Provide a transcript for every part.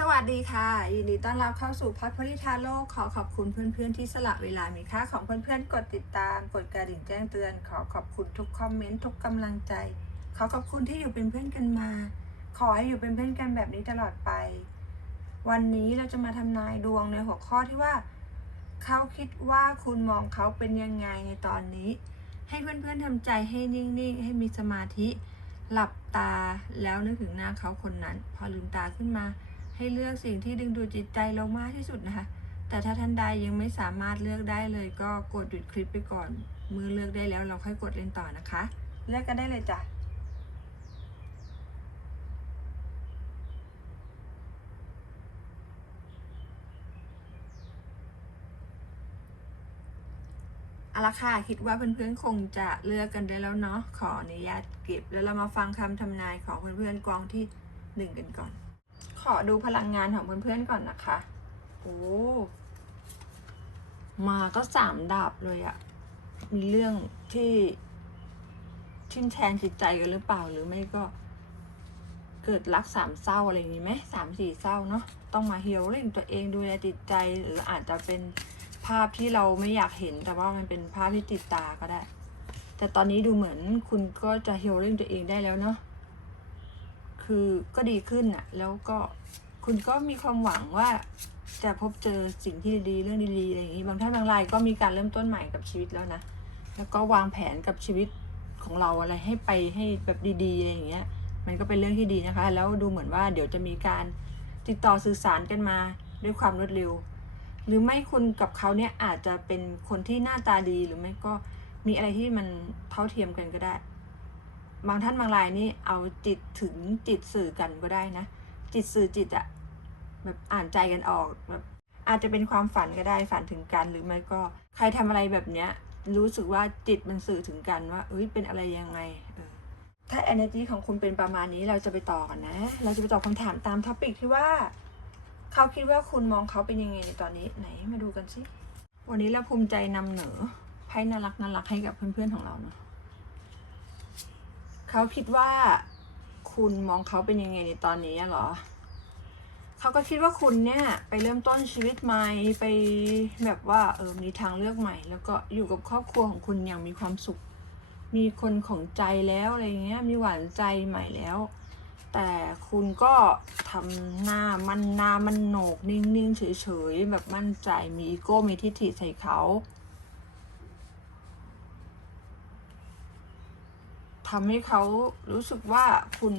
สวัสดีค่ะ ยินดีต้อนรับเข้าสู่พัทพริทาโลก ขอขอบคุณเพื่อนๆที่สละเวลามีค่าของเพื่อนๆ กดติดตาม กดกระดิ่งแจ้งเตือน ขอขอบคุณทุกคอมเมนต์ทุกกำลังใจ ขอขอบคุณที่อยู่เป็นเพื่อนกันมา ขอให้อยู่เป็นเพื่อนกันแบบนี้ตลอดไป วันนี้เราจะมาทำนายดวงในหัวข้อที่ว่า เขาคิดว่าคุณมองเขาเป็นยังไงในตอนนี้ ให้เพื่อนๆทำใจให้นิ่งๆ ให้มีสมาธิ หลับตาแล้วนึกถึงหน้าเขาคนนั้น พอลืมตาขึ้นมา ให้เลือกสิ่งที่ดึงดูดจิตใจเรามากที่สุดนะคะ แต่ถ้าท่านใดยังไม่สามารถเลือกได้เลย ก็กดหยุดคลิปไปก่อน มือเลือกได้แล้วเราค่อยกดเล่นต่อนะคะ เลือกกันได้เลยจ้ะเอาละค่ะ คิดว่าเพื่อนๆคงจะเลือกกันได้แล้วเนาะขออนุญาตเก็บแล้วเรามาฟังคำทำนายของเพื่อนๆกองที่หนึ่งกันก่อน อดูพลังงานของเพื่อนๆก่อนนะคะ โอ้ มาก็สามดาบเลยอะมีเรื่องที่ทิ่มแทงจิตใจกันหรือเปล่าหรือไม่ก็ เกิดรักสามเศร้าอะไรอย่างนี้ไหมสามสี่เศร้าเนาะต้องมาเฮีลลิ่งตัวเองดูแลจิตใจ หรืออาจจะเป็นภาพที่เราไม่อยากเห็น แต่ว่ามันเป็นภาพที่ติดตาก็ได้ แต่ตอนนี้ดูเหมือนคุณก็จะเฮีลลิ่งตัวเองได้แล้วเนาะ คือก็ดีขึ้นอะแล้วก็คุณก็มีความหวังว่าจะพบเจอสิ่งที่ดีๆเรื่องดีๆอะไรอย่างนี้บางท่านบางรายก็มีการเริ่มต้นใหม่กับชีวิตแล้วนะแล้วก็วางแผนกับชีวิตของเราอะไรให้ไปให้แบบดีๆอะไรอย่างเงี้ย มันก็เป็นเรื่องที่ดีนะคะ แล้วดูเหมือนว่าเดี๋ยวจะมีการติดต่อสื่อสารกันมาด้วยความรวดเร็ว หรือไม่คุณกับเขาเนี่ยอาจจะเป็นคนที่หน้าตาดีหรือไม่ก็มีอะไรที่มันเท่าเทียมกันก็ได้ บางท่านบางรายนี่เอาจิตถึงจิตสื่อกันก็ได้นะ จิตสื่อจิตอะแบบอ่านใจกันออกแบบอาจจะเป็นความฝันก็ได้ฝันถึงกัน หรือไม่ก็ใครทำอะไรแบบเนี้ยรู้สึกว่าจิตมันสื่อถึงกันว่าเอ้ยเป็นอะไรยังไงถ้า energy ของคุณเป็นประมาณนี้เราจะไปต่อกันนะ เราจะไปตอบคำถามตามท็อปิกที่ว่า เขาคิดว่าคุณมองเขาเป็นยังไงในตอนนี้ไหนมาดูกันสิวันนี้เราภูมิใจนำเหนอไพ่น่ารักน่ารักให้กับเพื่อนๆของเราเนาะ เขาคิดว่าคุณมองเขาเป็นยังไงในตอนนี้เหรอ เขาก็คิดว่าคุณเนี่ยไปเริ่มต้นชีวิตใหม่ไปแบบว่าเออมีทางเลือกใหม่ แล้วก็อยู่กับครอบครัวของคุณอย่างมีความสุข มีคนของใจแล้วอะไรเงี้ยมีหวานใจใหม่แล้ว แต่คุณก็ทำหน้ามันหน้ามันโหนกนิ่งๆเฉยๆแบบมั่นใจมีอีโก้มีทิฐิใส่เขา ทำให้เขารู้สึกว่าคุณ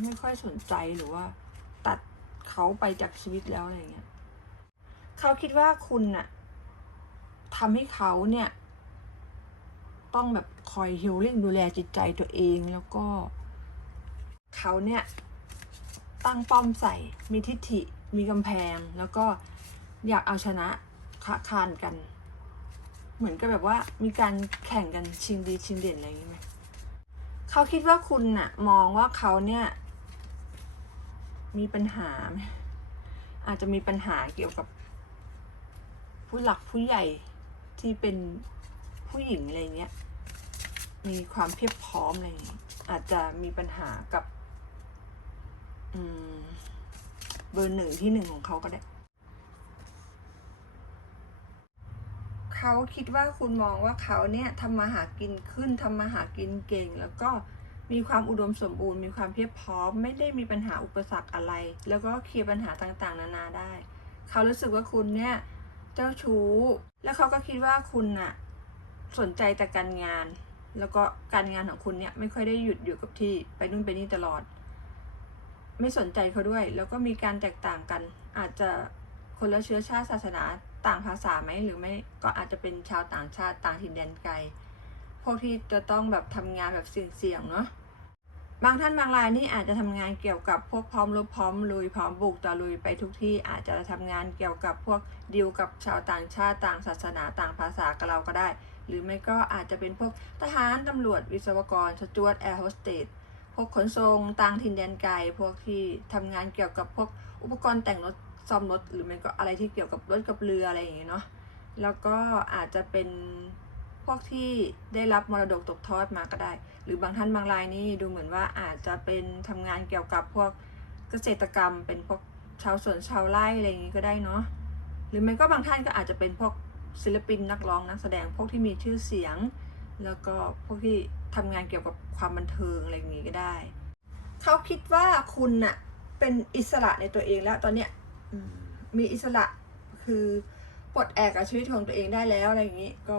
ไม่ค่อยสนใจหรือว่า ตัดเขาไปจากชีวิตแล้วอะไรเงี้ยเขาคิดว่าคุณน่ะทำให้เขาเนี่ย ต้องแบบคอยฮิลลิ่งดูแลจิตใจตัวเองแล้วก็ เขาเนี่ย ตั้งป้อมใส่มีทิฐิ มีกำแพง แล้วก็อยากเอาชนะคะคานกัน เหมือนกับแบบว่ามีการแข่งกันชิงดีชิงเด่นอะไรอย่างงี้ไหม เขาคิดว่าคุณน่ะ มองว่าเขาเนี่ย มีปัญหา อาจจะมีปัญหาเกี่ยวกับ ผู้หลักผู้ใหญ่ที่เป็นผู้หญิงอะไรเงี้ย มีความเพียบพร้อมอะไรอย่างเงี้ยอาจจะมีปัญหากับ อืม เบอร์หนึ่งที่หนึ่งของเขาก็ได้ เขาคิดว่าคุณมองว่าเขาเนี่ยทำมาหากินขึ้นทำมาหากินเก่ง แล้วก็มีความอุดมสมบูรณ์ มีความเพียบพร้อม ไม่ได้มีปัญหาอุปสรรคอะไร แล้วก็เคลียร์ปัญหาต่างๆ นานาได้ เขารู้สึกว่าคุณเนี่ยเจ้าชู้ แล้วเขาก็คิดว่าคุณน่ะสนใจแต่การงาน แล้วก็การงานของคุณเนี่ยไม่ค่อยได้หยุดอยู่กับที่ไปนู่นไปนี่ตลอด ไม่สนใจเขาด้วย แล้วก็มีการแตกต่างกัน อาจจะคนละเชื้อชาติศาสนา ต่างภาษาไหมหรือไม่ก็อาจจะเป็นชาวต่างชาติต่างถิ่นแดนไกล พวกที่จะต้องแบบทำงานแบบเสี่ยงๆเนาะบางท่านบางรายนี่อาจจะทำงานเกี่ยวกับพวกพร้อมรบพร้อมลุยพร้อมบุกตะลุยไปทุกที่อาจจะทำงานเกี่ยวกับพวกดีลกับชาวต่างชาติต่างศาสนาต่างภาษากับเราก็ได้ หรือไม่ก็อาจจะเป็นพวกทหารตำรวจวิศวกรสจวตแอร์โฮสเตสพวกขนส่งต่างถิ่นแดนไกลพวกที่ทำงานเกี่ยวกับพวกอุปกรณ์แต่งรถ ซ่อมรถหรือไม่ก็อะไรที่เกี่ยวกับรถกับเรืออะไรอย่างเงี้ยเนาะแล้วก็อาจจะเป็นพวกที่ได้รับมรดกตกทอดมาก็ได้ หรือบางท่านบางรายนี่ดูเหมือนว่าอาจจะเป็นทำงานเกี่ยวกับพวกเกษตรกรรม เป็นพวกชาวสวนชาวไร่อะไรอย่างงี้ก็ได้เนาะหรือไม่ก็บางท่านก็อาจจะเป็นพวกศิลปินนักร้องนักแสดงพวกที่มีชื่อเสียง แล้วก็พวกที่ทำงานเกี่ยวกับความบันเทิงอะไรอย่างงี้ก็ได้ เขาคิดว่าคุณน่ะเป็นอิสระในตัวเองแล้วตอนเนี้ย มีอิสระคือปลดแอกกับชีวิตของตัวเองได้แล้วอะไรอย่างนี้ ก็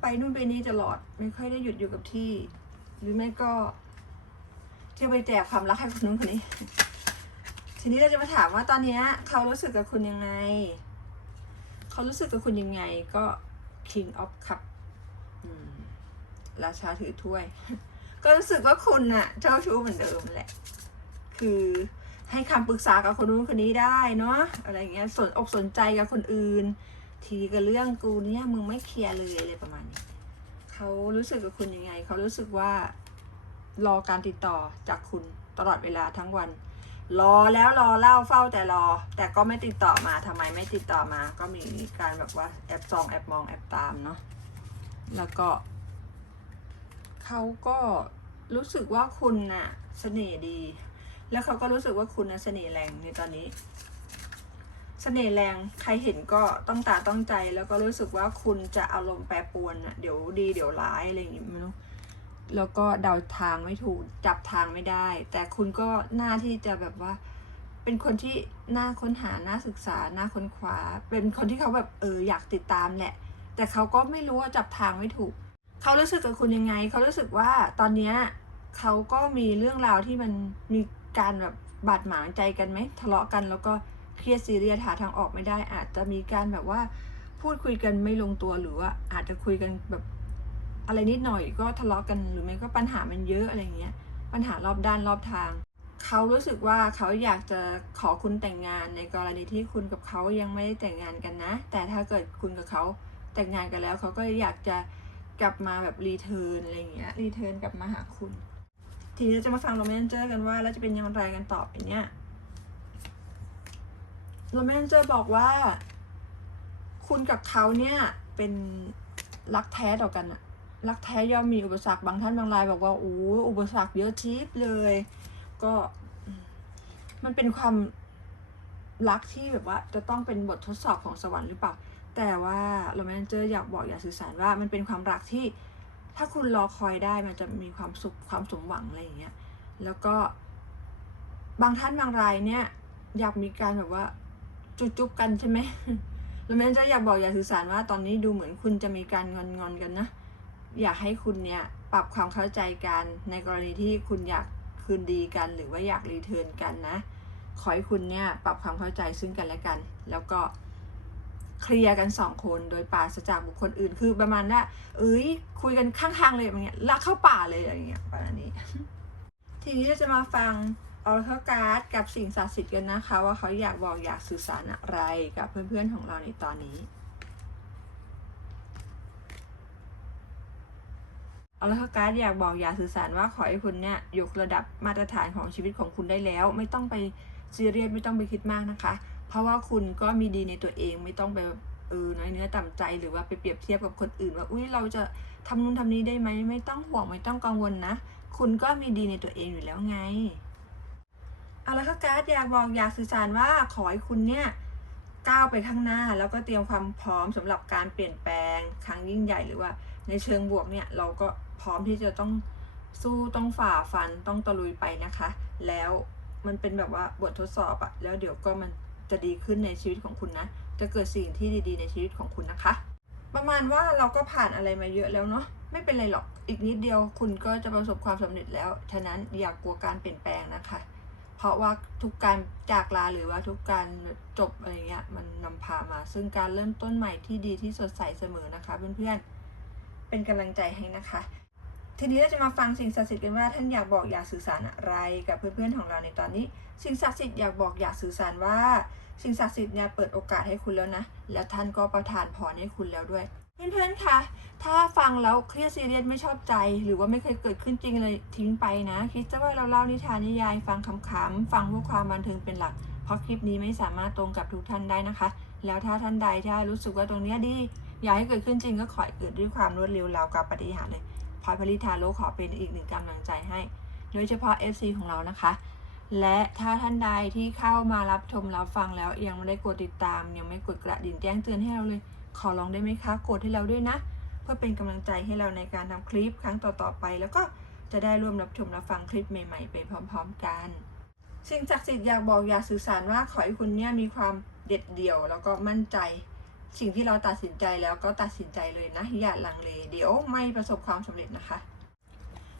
ไปนู่นไปนี่ตลอด ไม่ค่อยได้หยุดอยู่กับที่ หรือไม่ก็จะไปแจกความรักให้คนนู้นคนนี้ ทีนี้เราจะมาถามว่าตอนนี้เขารู้สึกกับคุณยังไง เขารู้สึกกับคุณยังไงก็ King of Cup ราชาถือถ้วย ก็รู้สึกว่าคุณน่ะเจ้าชู้เหมือนเดิมแหละ คือ ให้คำปรึกษากับคนนู้นคนนี้ได้เนาะอะไรเงี้ยสนอกสนใจกับคนอื่น ทีกับเรื่องกูเนี่ยมึงไม่เคลียร์เลยอะไรประมาณนี้เขารู้สึกกับคุณยังไงเขารู้สึกว่ารอการติดต่อจากคุณตลอดเวลาทั้งวัน รอแล้วรอเล่าเฝ้าแต่รอ แต่ก็ไม่ติดต่อมาทำไมไม่ติดต่อมา ก็มีการแบบว่าแอบซองแอบมองแอบตามเนาะแล้วก็เขาก็รู้สึกว่าคุณน่ะเสน่ห์ดี แล้วเขาก็รู้สึกว่าคุณน่ะเสน่ห์แรงในตอนนี้ เสน่ห์แรงใครเห็นก็ต้องตาต้องใจ แล้วก็รู้สึกว่าคุณจะอารมณ์แปรปรวนน่ะเดี๋ยวดีเดี๋ยวร้ายอะไรอย่างงี้ไม่รู้แล้วก็เดาทางไม่ถูกจับทางไม่ได้ แต่คุณก็หน่าที่จะแบบว่า เป็นคนที่น่าค้นหาน่าศึกษาน่าค้นคว้า เป็นคนที่เขาแบบเอออยากติดตามแหละแต่เขาก็ไม่รู้ว่าจับทางไม่ถูก เขารู้สึกกับคุณยังไง เขารู้สึกว่าตอนเนี้ยเขาก็มีเรื่องราวที่มันมี การแบบบาดหมางใจกันไหมทะเลาะกันแล้วก็เครียดซีเรียสหาทางออกไม่ได้ อาจจะมีการแบบว่าพูดคุยกันไม่ลงตัวหรือว่าอาจจะคุยกันแบบอะไรนิดหน่อยก็ทะเลาะกันหรือไม่ก็ปัญหามันเยอะอะไรเงี้ยปัญหารอบด้านรอบทาง เขารู้สึกว่าเขาอยากจะขอคุณแต่งงานในกรณีที่คุณกับเขายังไม่ได้แต่งงานกันนะ แต่ถ้าเกิดคุณกับเขาแต่งงานกันแล้ว เขาก็อยากจะกลับมาแบบรีเทิร์นอะไรเงี้ยรีเทิร์นกลับมาหาคุณ ทีนี้จะมาฟังโรแมนเจอร์กันว่า แล้วจะเป็นอยังไงกันต่อไปเนี้ยโรแมนเจอร์บอกว่า คุณกับเขาเนี่ยเป็นรักแท้ต่อกันอะรักแท้ย่อมมีอุปสรรคบางท่านบางรายบอกว่าโอ้อุปสรรคเยอะทิพเลย ก็มันเป็นความรักที่แบบว่า จะต้องเป็นบททดสอบของสวรรค์หรือเปล่า แต่ว่าโรแมนเจอร์อยากบอกอยากสื่อสารว่ามันเป็นความรักที่ ถ้าคุณรอคอยได้มันจะมีความสุขความสมหวังอะไรอย่างเงี้ย แล้วก็บางท่านบางรายเนี่ย อยากมีการแบบว่าจุ๊บๆกันใช่ไหมแล้วแม่จะอยากบอกอยากสื่อสารว่าตอนนี้ดูเหมือนคุณจะมีการงอนงอนกันนะ อยากให้คุณเนี่ยปรับความเข้าใจกันในกรณีที่คุณอยากคืนดีกัน หรือว่าอยากรีเทิร์นกันนะ ขอให้คุณเนี่ยปรับความเข้าใจซึ่งกันและกัน แล้วก็ เคลียร์กันสองคนโดยปราศจากบุคคลอื่นคือประมาณว่าเอ้ยคุยกันข้างทางเลยอย่างเงี้ยลากเข้าป่าเลยอะไรเงี้ยประมาณนี้ ทีนี้เราจะมาฟังออร์เคการ์ดกับสิ่งศักดิ์สิทธิ์กันนะคะ ว่าเขาอยากบอกอยากสื่อสารอะไรกับเพื่อนๆของเราในตอนนี้ออร์เคการ์ดอยากบอกอยากสื่อสารว่าขอให้คุณเนี่ยยกระดับมาตรฐานของชีวิตของคุณได้แล้ว ไม่ต้องไปซีเรียสไม่ต้องไปคิดมากนะคะ เพราะว่าคุณก็มีดีในตัวเองไม่ต้องไปเออน้อยเนื้อต่ำใจหรือว่าไปเปรียบเทียบกับคนอื่น ว่าอุ้ยเราจะทำนู่นทำนี้ได้ไหมไม่ต้องห่วงไม่ต้องกังวลนะ คุณก็มีดีในตัวเองอยู่แล้วไงเอาละค่ะการ์ดอยากบอกอยากสื่อสารว่าขอให้คุณเนี่ยก้าวไปข้างหน้าแล้วก็เตรียมความพร้อมสำหรับการเปลี่ยนแปลงครั้งยิ่งใหญ่หรือว่าในเชิงบวกเนี่ยเราก็พร้อมที่จะต้องสู้ต้องฝ่าฟันต้องตะลุยไปนะคะ แล้วมันเป็นแบบว่าบททดสอบอะแล้วเดี๋ยวก็มัน จะดีขึ้นในชีวิตของคุณนะ จะเกิดสิ่งที่ดีๆ ในชีวิตของคุณนะคะ ประมาณว่าเราก็ผ่านอะไรมาเยอะแล้วเนาะไม่เป็นไรหรอกอีกนิดเดียวคุณก็จะประสบความสำเร็จแล้ว ฉะนั้นอย่ากลัวการเปลี่ยนแปลงนะคะ เพราะว่าทุกการจากลาหรือว่าทุกการจบอะไรเงี้ยมันนำพามา ซึ่งการเริ่มต้นใหม่ที่ดีที่สดใสเสมอนะคะ เพื่อนๆเป็นกำลังใจให้นะคะทีนี้เราจะมาฟังสิ่งศักดิ์สิทธิ์กันว่าท่านอยากบอกอยากสื่อสารอะไรกับเพื่อนๆของเราในตอนนี้ สิ่งศักดิ์สิทธิ์อยากบอกอยากสื่อสารว่า สิ่งศักดิ์สิทธิ์เนี่ยเปิดโอกาสให้คุณแล้วนะ แล้วท่านก็ประทานพรให้คุณแล้วด้วย เพื่อนๆคะถ้าฟังแล้วเครียดซีเรียสไม่ชอบใจ หรือว่าไม่เคยเกิดขึ้นจริงเลยทิ้งไปนะ คิดซะว่าเราเล่านิทานนิยาย ฟังขำๆฟังเพื่อความบันเทิงเป็นหลัก เพราะคลิปนี้ไม่สามารถตรงกับทุกท่านได้นะคะ แล้วถ้าท่านใดที่รู้สึกว่าตรงเนี้ยดี อยากให้เกิดขึ้นจริงก็ขอให้เกิดด้วยความรวดเร็วราวกับปฏิหารเลยพลอยพลิทาโลขอเป็นอีกหนึ่งกำลังใจให้ โดยเฉพาะ FC ของเรานะคะ และถ้าท่านใดที่เข้ามารับชมรับฟังแล้วยังไม่ได้กดติดตาม ยังไม่กดกระดิ่งแจ้งเตือนให้เราเลย ขอลองได้ไหมคะ กดให้เราด้วยนะ เพื่อเป็นกำลังใจให้เราในการทำคลิปครั้งต่อๆไป แล้วก็จะได้ร่วมรับชมรับฟังคลิปใหม่ๆ ไปพร้อม ๆ กัน สิ่งศักดิ์สิทธิ์อยากบอกอยากสื่อสารว่าขอให้คุณเนี่ยมีความเด็ดเดี่ยว แล้วก็มั่นใจ สิ่งที่เราตัดสินใจแล้วก็ตัดสินใจเลยนะอย่าลังเลเดี๋ยวไม่ประสบความสำเร็จนะคะ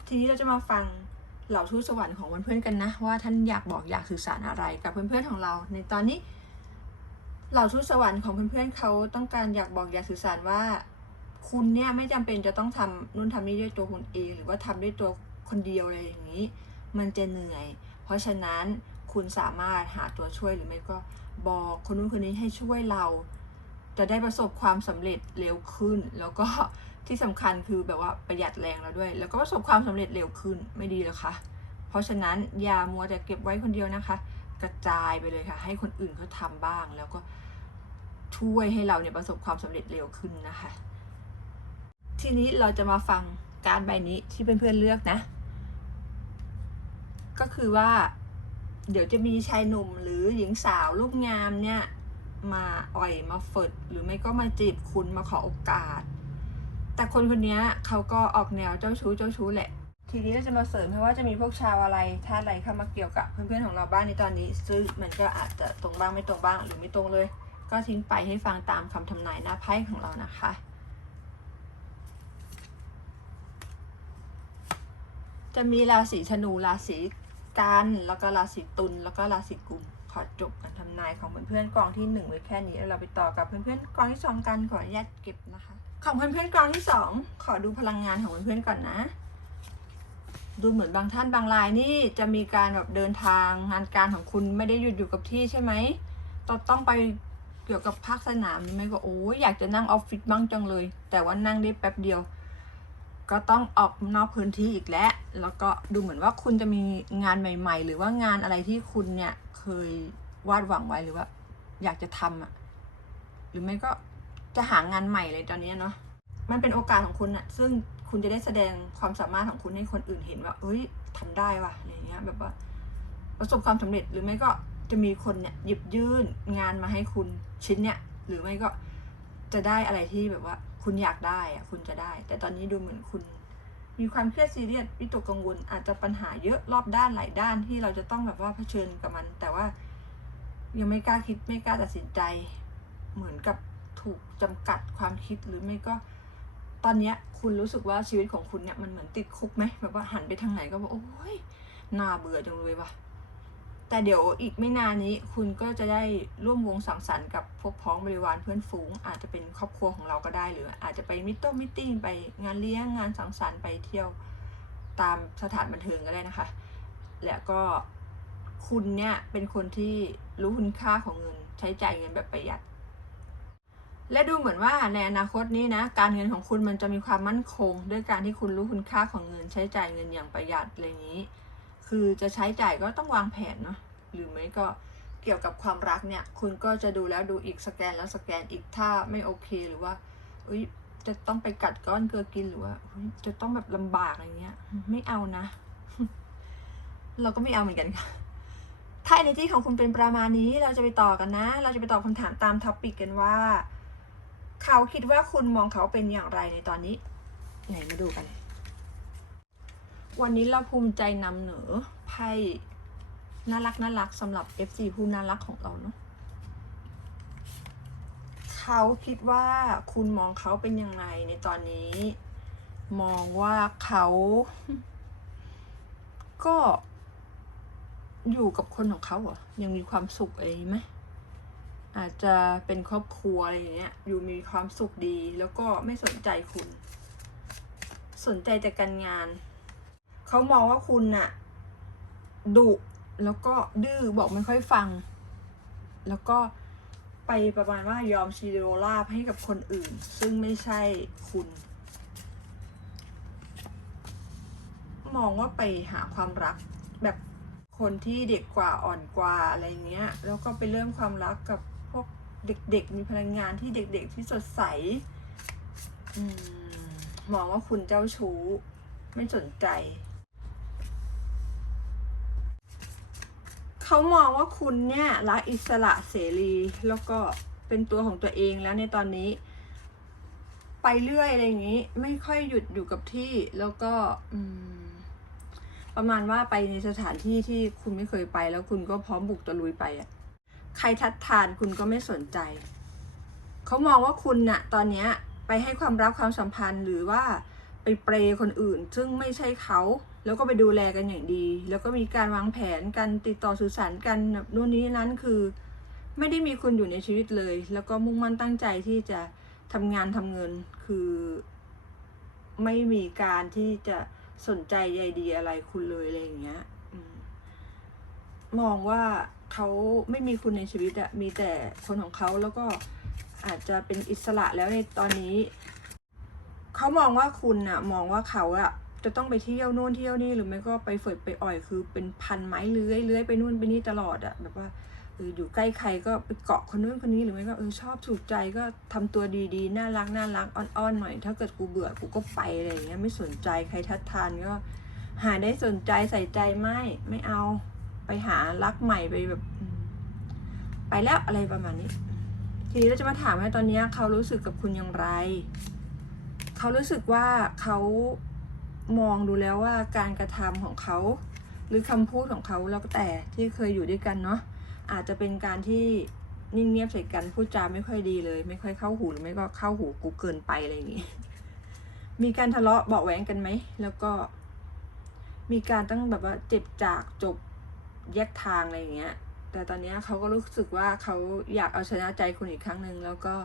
ทีนี้เราจะมาฟัง เหล่าทูตสวรรค์ของเพื่อนๆกันนะ ว่าท่านอยากบอกอยากสื่อสารอะไรกับเพื่อนๆของเรา ในตอนนี้ เหล่าทูตสวรรค์ของเพื่อนๆเขาต้องการอยากบอกอยากสื่อสารว่า คุณเนี่ยไม่จำเป็นจะต้องทำนู่นทำนี่ด้วยตัวคุณเอง หรือว่าทำด้วยตัวคนเดียวอะไรอย่างนี้ มันจะเหนื่อย เพราะฉะนั้นคุณสามารถหาตัวช่วยหรือไม่ก็บอกคนนู้นคนนี้ให้ช่วยเรา จะได้ประสบความสำเร็จเร็วขึ้น แล้วก็ ที่สำคัญคือแบบว่าประหยัดแรงเราด้วย แล้วก็ประสบความสำเร็จเร็วขึ้นไม่ดีหรอคะเพราะฉะนั้นอย่ามัวแต่เก็บไว้คนเดียวนะคะ กระจายไปเลยค่ะ ให้คนอื่นเขาทำบ้าง แล้วก็ช่วยให้เราเนี่ยประสบความสำเร็จเร็วขึ้นนะคะ ทีนี้เราจะมาฟังการใบนี้ที่เพื่อนๆเลือกนะ ก็คือว่า เดี๋ยวจะมีชายหนุ่มหรือหญิงสาวรูปงามเนี่ยมาอ่อยมาฝึกหรือไม่ก็มาจีบคุณมาขอโอกาส แต่คนคนนี้เขาก็ออกแนวเจ้าชู้เจ้าชู้แหละ ทีนี้เราจะมาเสริมให้ว่าจะมีพวกชาวอะไรท่าอะไรเข้ามาเกี่ยวกับเพื่อนๆของเราบ้างในตอนนี้ ซึ่งมันก็อาจจะตรงบ้างไม่ตรงบ้างหรือไม่ตรงเลย ก็ทิ้งไปให้ฟังตามคำทำนายหน้าไพ่ของเรานะคะจะมีราศีธนูราศีกันแล้วก็ราศีตุลแล้วก็ราศีกุมขอจบการทำนายของเพื่อนๆกองที่หนึ่งไว้แค่นี้แล้วเราไปต่อกับเพื่อนๆกองที่สองกันขออนุญาตเก็บนะคะ ของเพื่อนๆกองที่สองขอดูพลังงานของเพื่อนๆก่อนนะ ดูเหมือนบางท่านบางรายนี่จะมีการแบบเดินทางงานการของคุณไม่ได้หยุดอยู่กับที่ใช่ไหมต้องต้องไปเกี่ยวกับภาคสนามหมก็โอ้ยอยากจะนั่งออฟฟิศบ้างจังเลย แต่ว่านั่งได้แป๊บเดียว ก็ต้องออกนอกพื้นที่อีกแล้ว แล้วก็ดูเหมือนว่าคุณจะมีงานใหม่ ๆ หรือว่างานอะไรที่คุณเนี่ยเคยวาดหวังไว้หรือว่า อยากจะทำอะหรือไม่ก็ จะหางานใหม่เลยตอนนี้เนาะมันเป็นโอกาสของคุณอะซึ่งคุณจะได้แสดงความสามารถของคุณให้คนอื่นเห็นว่า เอ้ยทำได้ว่ะอะไรเงี้ย แบบว่า ประสบความสำเร็จหรือไม่ก็จะมีคนเนี่ยหยิบยื่นงานมาให้คุณชิ้นเนี่ย หรือไม่ก็จะได้อะไรที่แบบว่า คุณอยากได้อะคุณจะได้ แต่ตอนนี้ดูเหมือนคุณ มีความเครียดซีเรียสวิตกกังวล อาจจะปัญหาเยอะรอบด้านหลายด้านที่เราจะต้องแบบว่าเผชิญกับมัน แต่ว่า ยังไม่กล้าคิดไม่กล้าตัดสินใจ เหมือนกับ ถูกจำกัดความคิดหรือไม่ก็ ตอนเนี้ยคุณรู้สึกว่าชีวิตของคุณเนี่ยมันเหมือนติดคุกไหมแบบว่าหันไปทางไหนก็บอกโอ้ยน่าเบื่อจังเลยว่ะแต่เดี๋ยวอีกไม่นานนี้คุณก็จะได้ร่วมวงสังสรรค์กับพวกพ้องบริวารเพื่อนฝูง อาจจะเป็นครอบครัวของเราก็ได้หรือ อาจจะไปมิตติ้งมิตติ้งไปงานเลี้ยงงานสังสรรค์ไปเที่ยวตามสถานบันเทิงก็ได้นะคะ แล้วก็คุณเนี่ยเป็นคนที่รู้คุณค่าของเงิน ใช้จ่ายเงินแบบประหยัด และดูเหมือนว่าในอนาคตนี้นะ การเงินของคุณมันจะมีความมั่นคง ด้วยการที่คุณรู้คุณค่าของเงินใช้จ่ายเงินอย่างประหยัดอะไรอย่างนี้ คือจะใช้จ่ายก็ต้องวางแผนเนาะหรือไม่ก็เกี่ยวกับความรักเนี่ย คุณก็จะดูแล้วดูอีกสแกนแล้วสแกนอีกถ้าไม่โอเคหรือว่าเอ้ยจะต้องไปกัดก้อนเกลือกินหรือว่าจะต้องแบบลำบากอะไรเงี้ย ไม่เอานะ เราก็ไม่เอาเหมือนกันค่ะถ้า energy ของคุณเป็นประมาณนี้เราจะไปต่อกันนะ เราจะไปตอบคำถามตามท็อปิกกันว่า เขาคิดว่าคุณมองเขาเป็นอย่างไรในตอนนี้ ไหนมาดูกัน วันนี้เราภูมิใจนำเหนือไพ่น่ารักน่ารักสำหรับ FC ผู้น่ารักของเราเนาะเขาคิดว่าคุณมองเขาเป็นยังไงในตอนนี้ มองว่าเขา ก็อยู่กับคนของเขาเหรอยังมีความสุขอะไรไหม อาจจะเป็นครอบครัวอะไรอย่างเงี้ย อยู่มีความสุขดีแล้วก็ไม่สนใจคุณ สนใจแต่การงาน เขามองว่าคุณน่ะดุแล้วก็ดื้อบอกไม่ค่อยฟัง แล้วก็ไปประมาณว่ายอมชีโรลาบให้กับคนอื่น ซึ่งไม่ใช่คุณ มองว่าไปหาความรักแบบคนที่เด็กกว่าอ่อนกว่าอะไรเงี้ย แล้วก็ไปเริ่มความรักกับ เด็กๆ มีพลังงานที่เด็กๆที่สดใสอมมองว่าคุณเจ้าชู้ ไม่สนใจ เขามองว่าคุณเนี่ยรักอิสระเสรีแล้วก็เป็นตัวของตัวเองแล้วในตอนนี้ ไปเรื่อยอะไรอย่างนี้ ไม่ค่อยหยุดอยู่กับที่แล้วก็ประมาณว่าไปในสถานที่ที่คุณไม่เคยไป แล้วคุณก็พร้อมบุกตะลุยไปอะ ใครทัดทานคุณก็ไม่สนใจ เขามองว่าคุณน่ะตอนเนี้ยไปให้ความรักความสัมพันธ์หรือว่าไปเปรยคนอื่น ซึ่งไม่ใช่เขาแล้วก็ไปดูแลกันอย่างดี แล้วก็มีการวางแผนกันติดต่อสื่อสารกันแบบนู่นนี้นั้นคือ ไม่ได้มีคุณอยู่ในชีวิตเลย แล้วก็มุ่งมั่นตั้งใจที่จะทำงานทำเงินคือ ไม่มีการที่จะสนใจใยดีอะไรคุณเลยอะไรอย่างเงี้ยมองว่า เขาไม่มีคุณในชีวิตอะมีแต่คนของเขาแล้วก็อาจจะเป็นอิสระแล้วในตอนนี้ เขามองว่าคุณอะมองว่าเขาอะจะต้องไปเที่ยวนู่นเที่ยวนี่หรือไม่ก็ไปเฟิดไปอ่อยคือเป็นพันไม้เลื้อยเลื้อยไปนู่นไปนี่ตลอดอะแบบว่าเอออยู่ใกล้ใครก็ไปเกาะคนนู้นคนนี้หรือไม่ก็เออชอบถูกใจก็ทำตัวดีๆน่ารักน่ารักอ่อนๆหน่อย ถ้าเกิดกูเบื่อกูก็ไปอะไรอย่างเงี้ยไม่สนใจใครทัดทานก็หาได้สนใจใส่ใจไม่ไม่เอา ไปหารักใหม่ไปแบบไปแล้วอะไรประมาณนี้ ทีนี้เราจะมาถามว่าตอนนี้เขารู้สึกกับคุณอย่างไร เขารู้สึกว่าเขามองดูแล้วว่าการกระทำของเขา หรือคำพูดของเขาแล้วแต่ที่เคยอยู่ด้วยกันเนาะอาจจะเป็นการที่นิ่งเงียบใส่กันพูดจาไม่ค่อยดีเลย ไม่ค่อยเข้าหูหรือไม่ก็เข้าหูกูเกินไปอะไรอย่างงี้ มีการทะเลาะเบาแหวงกันไหมแล้วก็มีการตั้งแบบว่าเจ็บจากจบ แยกทางอะไรอย่างเงี้ย แต่ตอนนี้เขาก็รู้สึกว่าเขาอยากเอาชนะใจคุณอีกครั้งหนึ่งแล้วก็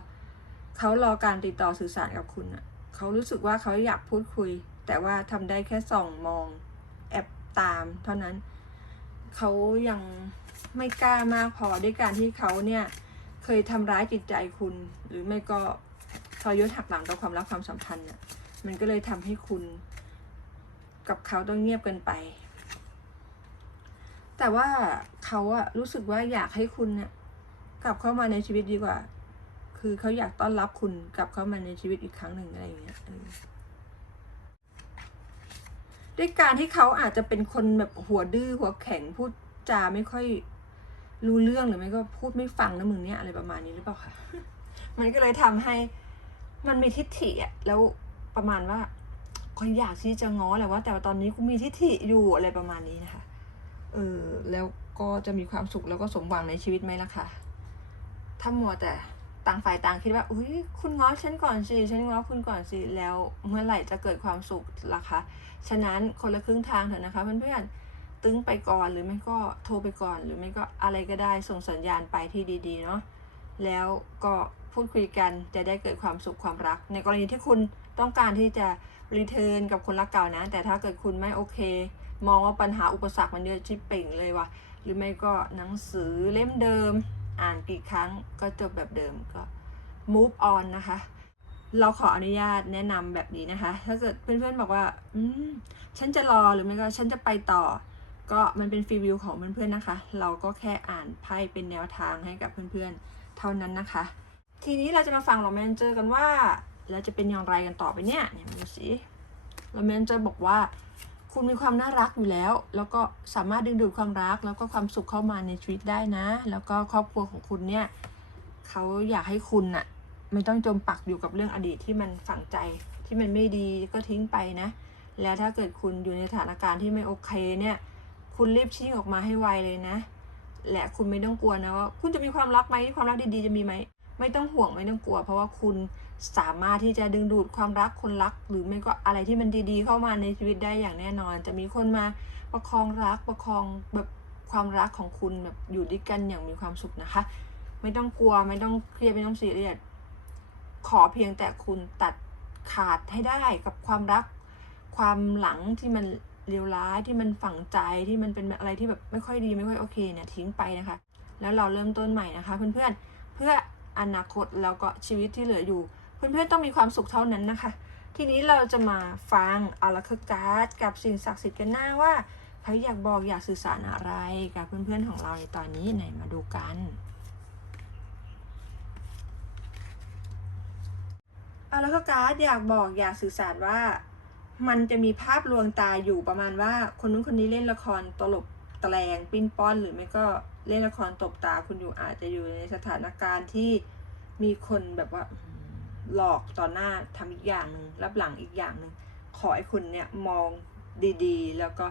เขารอการติดต่อสื่อสารกับคุณอะเขารู้สึกว่าเขาอยากพูดคุย แต่ว่าทำได้แค่ส่องมองแอบตาม เท่านั้นเขายังไม่กล้ามากพอด้วยการที่เขาเนี่ยเคยทำร้ายจิตใจคุณ หรือไม่ก็ทรยศหักหลังต่อความรักความสัมพันธ์เนี่ยมันก็เลยทำให้คุณ กับเขาต้องเงียบกินไป แต่ว่าเขาอะรู้สึกว่าอยากให้คุณเนี่ยกลับเข้ามาในชีวิตดีกว่า คือเขาอยากต้อนรับคุณกลับเข้ามาในชีวิตอีกครั้งหนึ่งอะไรอย่างเงี้ยด้วยการที่เขาอาจจะเป็นคนแบบหัวดื้อหัวแข็งพูดจาไม่ค่อยรู้เรื่องหรือไม่ก็พูดไม่ฟังนะมึงเนี่ยอะไรประมาณนี้หรือเปล่าคะมันก็เลยทำให้มันมีทิฏฐิอะแล้วประมาณว่าก็อยากที่จะง้อแหละว่า แต่ว่าตอนนี้กูมีทิฏฐิอยู่อะไรประมาณนี้นะคะ เออแล้วก็จะมีความสุขแล้วก็สมหวังในชีวิตไหมล่ะคะถ้ามัวแต่ต่างฝ่ายต่างคิดว่า อุ้ยคุณง้อฉันก่อนสิ ฉันง้อคุณก่อนสิ แล้วเมื่อไหร่จะเกิดความสุขล่ะคะ ฉะนั้นคนละครึ่งทางเถอะนะคะเพื่อนๆ ตึงไปก่อนหรือไม่ก็โทรไปก่อน หรือไม่ก็อะไรก็ได้ส่งสัญญาณไปที่ดีๆเนาะ แล้วก็พูดคุยกันจะได้เกิดความสุขความรัก ในกรณีที่คุณต้องการที่จะรีเทิร์นกับคนรักเก่านะ แต่ถ้าเกิดคุณไม่โอเค มองว่าปัญหาอุปสรรคมันเยอะชิบเป่งเลยว่ะ หรือไม่ก็หนังสือเล่มเดิม อ่านกี่ครั้งก็จบแบบเดิมก็ move on นะคะ เราขออนุญาตแนะนำแบบนี้นะคะ ถ้าเกิดเพื่อนๆบอกว่า อืม ฉันจะรอหรือไม่ก็ฉันจะไปต่อ ก็มันเป็นฟรีวิวของเพื่อนๆนะคะ เราก็แค่อ่านไพ่เป็นแนวทางให้กับเพื่อนๆ เท่านั้นนะคะ ทีนี้เราจะมาฟังโรแมนเจอร์กันว่าแล้วจะเป็นอย่างไรกันต่อไปเนี่ยเนี่ยมาดูสิโรแมนเจอร์บอกว่า คุณมีความน่ารักอยู่แล้ว แล้วก็สามารถดึงดูดความรัก แล้วก็ความสุขเข้ามาในชีวิตได้นะ แล้วก็ครอบครัวของคุณเนี่ยเขาอยากให้คุณน่ะ ไม่ต้องจมปักอยู่กับเรื่องอดีตที่มันฝังใจที่มันไม่ดีก็ทิ้งไปนะ แล้วถ้าเกิดคุณอยู่ในสถานการณ์ที่ไม่โอเคเนี่ย คุณรีบชี้ออกมาให้ไวเลยนะ และคุณไม่ต้องกลัวนะว่าคุณจะมีความรักไหมความรักดีๆจะมีไหม ไม่ต้องห่วงไม่ต้องกลัว เพราะว่าคุณสามารถที่จะดึงดูดความรักคนรัก หรือไม่ก็อะไรที่มันดีๆ เข้ามาในชีวิตได้อย่างแน่นอน จะมีคนมาประคองรักประคองแบบความรักของคุณแบบอยู่ด้วยกันอย่างมีความสุขนะคะ ไม่ต้องกลัวไม่ต้องเครียดไม่ต้องซีเรียสขอเพียงแต่คุณตัดขาดให้ได้กับความรัก ความหลังที่มันเลวร้ายที่มันฝังใจที่มันเป็นอะไรที่แบบไม่ค่อยดีไม่ค่อยโอเคเนี่ยทิ้งไปนะคะ แล้วเราเริ่มต้นใหม่นะคะ เพื่อนๆเพื่อ อนาคตแล้วก็ชีวิตที่เหลืออยู่ เพื่อนๆต้องมีความสุขเท่านั้นนะคะ ทีนี้เราจะมาฟังอาราคการ์ดกับสิ่งศักดิ์สิทธิ์กันหน้าว่าเขาอยากบอกอยากสื่อสารอะไรกับเพื่อนๆของเราในตอนนี้ไหนมาดูกันอาราคการ์ดอยากบอกอยากสื่อสารว่า มันจะมีภาพลวงตาอยู่ประมาณว่าคนนู้นคนนี้เล่นละครตลก แตลงปิ้นป้อนหรือไม่ก็เล่นละครตบตาคุณอยู่อาจจะอยู่ในสถานการณ์ที่มีคนแบบว่าหลอกต่อหน้าทำอีกอย่างหนึ่งรับหลังอีกอย่างหนึ่งขอให้คุณเนี่ยมองดีๆ แล้วก็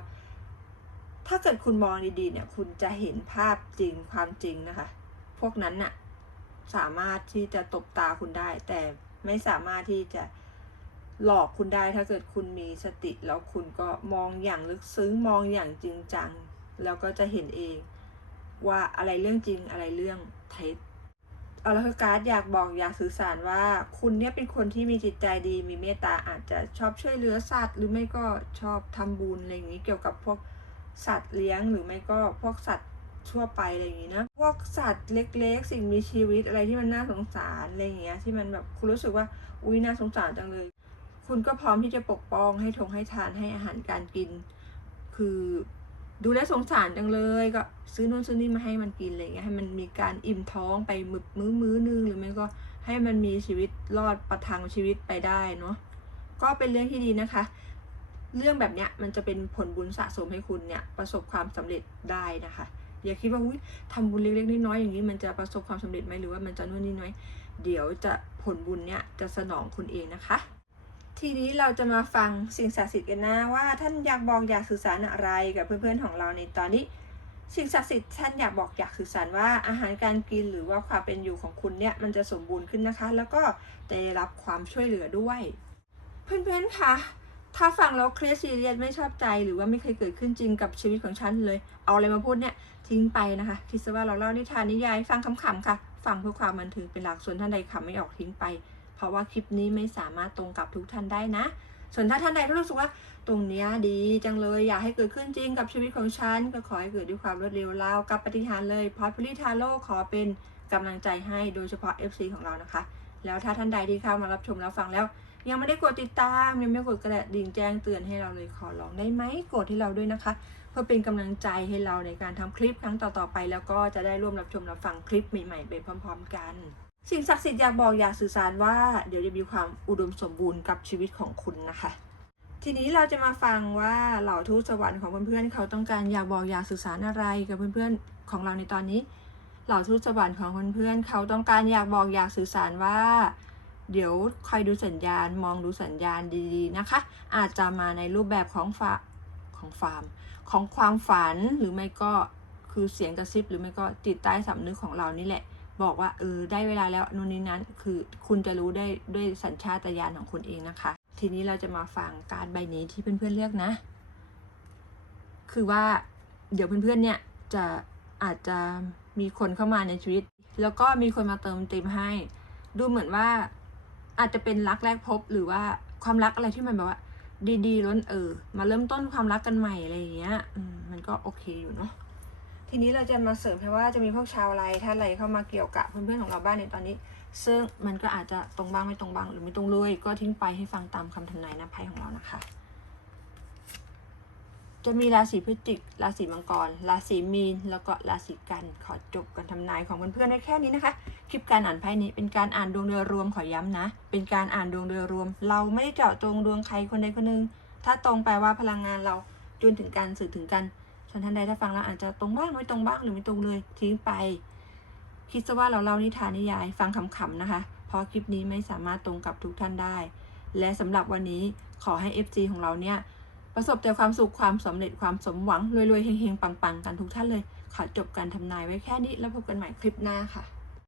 ถ้าเกิดคุณมองดีๆ เนี่ย คุณจะเห็นภาพจริงความจริงนะคะ พวกนั้นน่ะสามารถที่จะตบตาคุณได้ แต่ไม่สามารถที่จะหลอกคุณได้ถ้าเกิดคุณมีสติแล้วคุณก็มองอย่างลึกซึ้งมองอย่างจริงจัง แล้วก็จะเห็นเองว่าอะไรเรื่องจริงอะไรเรื่องเท็จเอาละคือการ์ดอยากบอกอยากสื่อสารว่าคุณเนี่ยเป็นคนที่มีจิตใจดีมีเมตตาอาจจะชอบช่วยเหลือสัตว์ หรือไม่ก็ชอบทำบุญอะไรอย่างนี้เกี่ยวกับพวกสัตว์เลี้ยงหรือไม่ก็พวกสัตว์ทั่วไปอะไรอย่างนี้นะพวกสัตว์เล็ก ๆ สิ่งมีชีวิตอะไรที่มันน่าสงสารอะไรอย่างเงี้ยที่มันแบบคุณรู้สึกว่าอุ้ยน่าสงสารจังเลย คุณก็พร้อมที่จะปกป้องให้ทงให้ทานให้อาหารการกิน คือ ดูแลสงสารจังเลยก็ซื้อนู่นซื้อนี่มาให้มันกินอะไรเงี้ยให้มันมีการอิ่มท้องไปมื้อมื้อมื้อนึงหรือไม่ก็ให้มันมีชีวิตรอดประทังชีวิตไปได้เนาะก็เป็นเรื่องที่ดีนะคะ เรื่องแบบเนี้ยมันจะเป็นผลบุญสะสมให้คุณเนี่ยประสบความสำเร็จได้นะคะ อย่าคิดว่าอุ้ยทำบุญเล็กๆน้อยๆอย่างนี้มันจะประสบความสำเร็จไหมหรือว่ามันจะนู่นนี่น้อย เดี๋ยวจะผลบุญเนี่ยจะสนองคุณเองนะคะ ทีนี้เราจะมาฟังสิ่งศักดิ์สิทธิ์กันนะว่าท่านอยากบอกอยากสื่อสารอะไรกับเพื่อนๆของเราในตอนนี้ สิ่งศักดิ์สิทธิ์ท่านอยากบอกอยากสื่อสารว่าอาหารการกินหรือว่าความเป็นอยู่ของคุณเนี่ยมันจะสมบูรณ์ขึ้นนะคะ แล้วก็ได้รับความช่วยเหลือด้วย เพื่อนๆคะถ้าฟังแล้วเครียดซีเรียสไม่ชอบใจหรือว่าไม่เคยเกิดขึ้นจริงกับชีวิตของฉันเลย เอาอะไรมาพูดเนี่ยทิ้งไปนะคะคิดซะว่าเราเล่านิทานนิยายฟังขำๆค่ะ ฟังเพื่อความบันเทิงเป็นหลักส่วนท่านใดขำไม่ออกทิ้งไป เพราะว่าคลิปนี้ไม่สามารถตรงกับทุกท่านได้นะ ส่วนถ้าท่านใดที่รู้สึกว่า ตรงนี้ดีจังเลยอยากให้เกิดขึ้นจริงกับชีวิตของฉัน ก็ขอให้เกิดด้วยความรวดเร็วราวกับปฏิหารเลยพอดพลิทาโร่ขอเป็นกำลังใจให้โดยเฉพาะ FC ของเรานะคะ แล้วถ้าท่านใดที่เข้ามารับชมแล้วฟังแล้ว ยังไม่ได้กดติดตามยังไม่กดกระดิ่งแจ้งเตือนให้เราเลยขอร้องได้ไหมกดให้เราด้วยนะคะ เพื่อเป็นกำลังใจให้เราในการทำคลิปครั้งต่อๆไป แล้วก็จะได้ร่วมรับชมรับฟังคลิปใหม่ๆไปพร้อม ๆ กัน สิ่งศักดิ์สิทธิ์อยากบอกอยากสื่อสารว่า เดี๋ยวจะมีความอุดมสมบูรณ์กับชีวิตของคุณนะคะ ทีนี้เราจะมาฟังว่าเหล่าทูตสวรรค์ของเพื่อนๆเขาต้องการอยากบอกอยากสื่อสารอะไรกับเพื่อนๆของเราในตอนนี้ เหล่าทูตสวรรค์ของเพื่อนๆเขาต้องการอยากบอกอยากสื่อสารว่า เดี๋ยวคอยดูสัญญาณมองดูสัญญาณดีๆนะคะ อาจจะมาในรูปแบบของฟาของฟาร์มของความฝันหรือไม่ก็คือเสียงกระซิบหรือไม่ก็จิตใต้สำนึกของเรานี่แหละ บอกว่าเออได้เวลาแล้วนู่นนี่นั้น คือคุณจะรู้ได้ด้วยสัญชาตญาณของคุณเองนะคะ ทีนี้เราจะมาฟังการใบนี้ที่เพื่อนๆเลือกนะ คือว่าเดี๋ยวเพื่อนๆเนี่ยจะอาจจะมีคนเข้ามาในชีวิต แล้วก็มีคนมาเติมเต็มให้ ดูเหมือนว่าอาจจะเป็นรักแรกพบหรือว่าความรักอะไรที่มันแบบว่า ดีๆล้นเออ มาเริ่มต้นความรักกันใหม่อะไรอย่างเงี้ยมันก็โอเคอยู่เนาะ ทีนี้เราจะมาเสริมให้ว่าจะมีพวกชาวไรท่าไรเข้ามาเกี่ยวกับเพื่อนๆของเราบ้านในตอนนี้ ซึ่งมันก็อาจจะตรงบ้างไม่ตรงบ้างหรือไม่ตรงเลยก็ทิ้งไปให้ฟังตามคำทำนายน้าไพ่ของเรานะคะ จะมีราศีพฤศจิกราศีมังกร ราศีมีนแล้วก็ราศีกันขอจบการทำนายของเพื่อนๆได้แค่นี้นะคะคลิปการอ่านไพ่นี้เป็นการอ่านดวงโดยรวมขอย้ำนะ เป็นการอ่านดวงโดยรวม เราไม่ได้เจาะจงดวงใครคนใดคนหนึ่งถ้าตรงแปลว่าพลังงานเราจูนถึงกันสื่อถึงกัน ส่วนท่านใดถ้าฟังแล้วอาจจะตรงบ้างไม่ตรงบ้างหรือไม่ตรงเลยทิ้งไป คิดซะว่าเราเล่านิทานนิยายฟังขำๆนะคะ เพราะคลิปนี้ไม่สามารถตรงกับทุกท่านได้ และสำหรับวันนี้ขอให้ FG ของเราเนี่ยประสบแต่ความสุขความสำเร็จความสมหวังรวยๆเฮงๆปังๆ กันทุกท่านเลยขอจบการทำนายไว้แค่นี้แล้วพบกันใหม่คลิปหน้าค่ะ